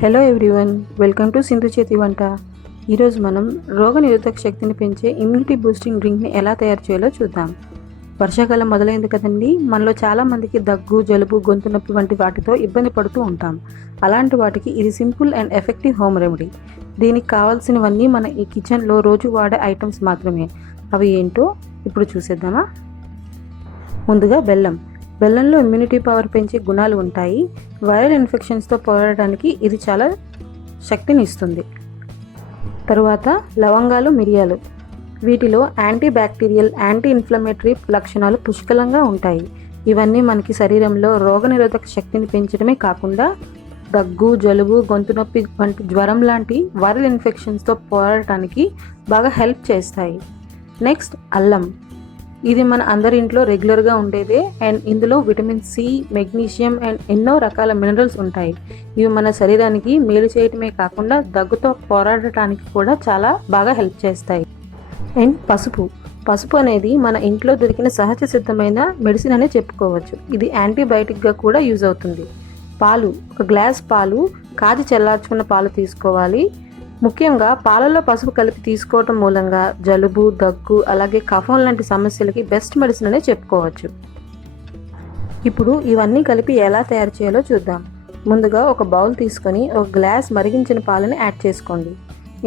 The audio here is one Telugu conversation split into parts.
Hello everyone, welcome to Sindhu చేతి వంట. ఈరోజు మనం రోగనిరోధక శక్తిని పెంచే ఇమ్యూనిటీ బూస్టింగ్ డ్రింక్ని ఎలా తయారు చేయాలో చూద్దాం. వర్షాకాలం మొదలైంది కదండి. మనలో చాలామందికి దగ్గు, జలుబు, గొంతు నొప్పి వంటి వాటితో ఇబ్బంది పడుతూ ఉంటాం. అలాంటి వాటికి ఇది simple and effective home remedy. దీనికి కావాల్సినవన్నీ మన ఈ కిచెన్లో రోజు వాడే ఐటమ్స్ మాత్రమే. అవి ఏంటో ఇప్పుడు చూసేద్దామా. ముందుగా బెల్లంలో ఇమ్యూనిటీ పవర్ పెంచే గుణాలు ఉంటాయి. వైరల్ ఇన్ఫెక్షన్స్తో పోరాడడానికి ఇది చాలా శక్తిని ఇస్తుంది. తరువాత లవంగాలు, మిరియాలు. వీటిలో యాంటీ బ్యాక్టీరియల్, యాంటీ ఇన్ఫ్లమేటరీ లక్షణాలు పుష్కలంగా ఉంటాయి. ఇవన్నీ మనకి శరీరంలో రోగనిరోధక శక్తిని పెంచడమే కాకుండా దగ్గు, జలుబు, గొంతు నొప్పి వంటి జ్వరం లాంటి వైరల్ ఇన్ఫెక్షన్స్తో పోరాడటానికి బాగా హెల్ప్ చేస్తాయి. నెక్స్ట్ అల్లం. ఇది మన అందరి ఇంట్లో రెగ్యులర్గా ఉండేదే అండ్ ఇందులో విటమిన్ సి, మెగ్నీషియం అండ్ ఎన్నో రకాల మినరల్స్ ఉంటాయి. ఇవి మన శరీరానికి మేలు చేయటమే కాకుండా దగ్గుతో పోరాడటానికి కూడా చాలా బాగా హెల్ప్ చేస్తాయి. అండ్ పసుపు అనేది మన ఇంట్లో దొరికిన సహజ సిద్ధమైన మెడిసిన్ అనే చెప్పుకోవచ్చు. ఇది యాంటీబయాటిక్గా కూడా యూజ్ అవుతుంది. పాలు, ఒక గ్లాస్ పాలు కాచి చల్లార్చుకున్న పాలు తీసుకోవాలి. ముఖ్యంగా పాలల్లో పసుపు కలిపి తీసుకోవటం మూలంగా జలుబు, దగ్గు, అలాగే కఫం లాంటి సమస్యలకి బెస్ట్ మెడిసిన్ అనే చెప్పుకోవచ్చు. ఇప్పుడు ఇవన్నీ కలిపి ఎలా తయారు చేయాలో చూద్దాం. ముందుగా ఒక బౌల్ తీసుకొని ఒక గ్లాస్ మరిగించిన పాలని యాడ్ చేసుకోండి.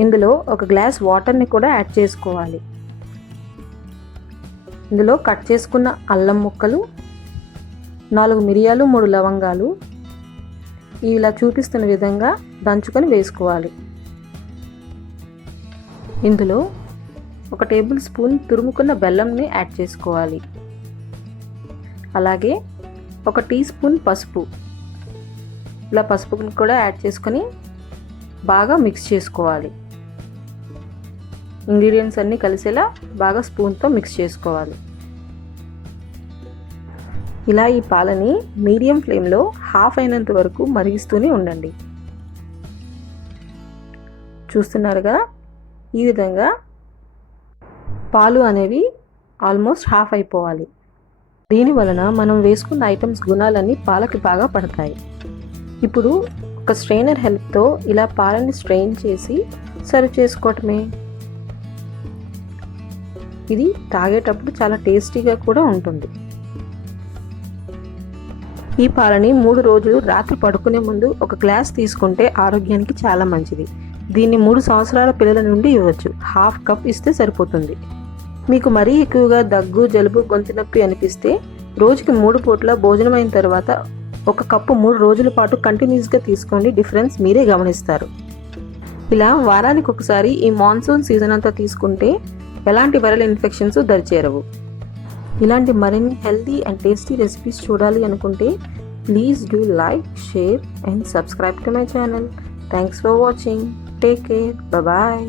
ఇందులో ఒక గ్లాస్ వాటర్ని కూడా యాడ్ చేసుకోవాలి. ఇందులో కట్ చేసుకున్న అల్లం ముక్కలు, 4 మిరియాలు, 3 లవంగాలు ఇలా చూపిస్తున్న విధంగా దంచుకొని వేసుకోవాలి. ఇందులో 1 టేబుల్ స్పూన్ తురుముకున్న బెల్లంని యాడ్ చేసుకోవాలి. అలాగే 1 టీ స్పూన్ పసుపు, ఇలా పసుపుని కూడా యాడ్ చేసుకొని బాగా మిక్స్ చేసుకోవాలి. ఇంగ్రీడియంట్స్ అన్నీ కలిసేలా బాగా స్పూన్తో మిక్స్ చేసుకోవాలి. ఇలా ఈ పాలని మీడియం ఫ్లేమ్లో హాఫ్ అయినంత వరకు మరిగిస్తూనే ఉండండి. చూస్తున్నారు కదా, ఈ విధంగా పాలు అనేవి ఆల్మోస్ట్ హాఫ్ అయిపోవాలి. దీని వలన మనం వేసుకున్న ఐటమ్స్ గుణాలన్నీ పాలకి బాగా పడతాయి. ఇప్పుడు ఒక స్ట్రెయినర్ హెల్ప్తో ఇలా పాలని స్ట్రెయిన్ చేసి సర్వ్ చేసుకోవటమే. ఇది తాగేటప్పుడు చాలా టేస్టీగా కూడా ఉంటుంది. ఈ పాలని 3 రోజులు రాత్రి పడుకునే ముందు ఒక గ్లాస్ తీసుకుంటే ఆరోగ్యానికి చాలా మంచిది. దీన్ని 3 సంవత్సరాల పిల్లల నుండి ఇవ్వచ్చు. హాఫ్ కప్ ఇస్తే సరిపోతుంది. మీకు మరీ ఎక్కువగా దగ్గు, జలుబు, గొంతు నొప్పి అనిపిస్తే రోజుకి 3 పూట్ల భోజనం అయిన తర్వాత 1 కప్పు 3 రోజుల పాటు కంటిన్యూస్గా తీసుకోండి. డిఫరెన్స్ మీరే గమనిస్తారు. ఇలా వారానికి ఒకసారి ఈ మాన్సూన్ సీజన్ అంతా తీసుకుంటే ఎలాంటి వైరల్ ఇన్ఫెక్షన్స్ దరిచేరవు. ఇలాంటి మరిన్ని హెల్తీ అండ్ టేస్టీ రెసిపీస్ చూడాలి అనుకుంటే please do like, share and subscribe to my channel. Thanks for watching. Take care. Bye bye.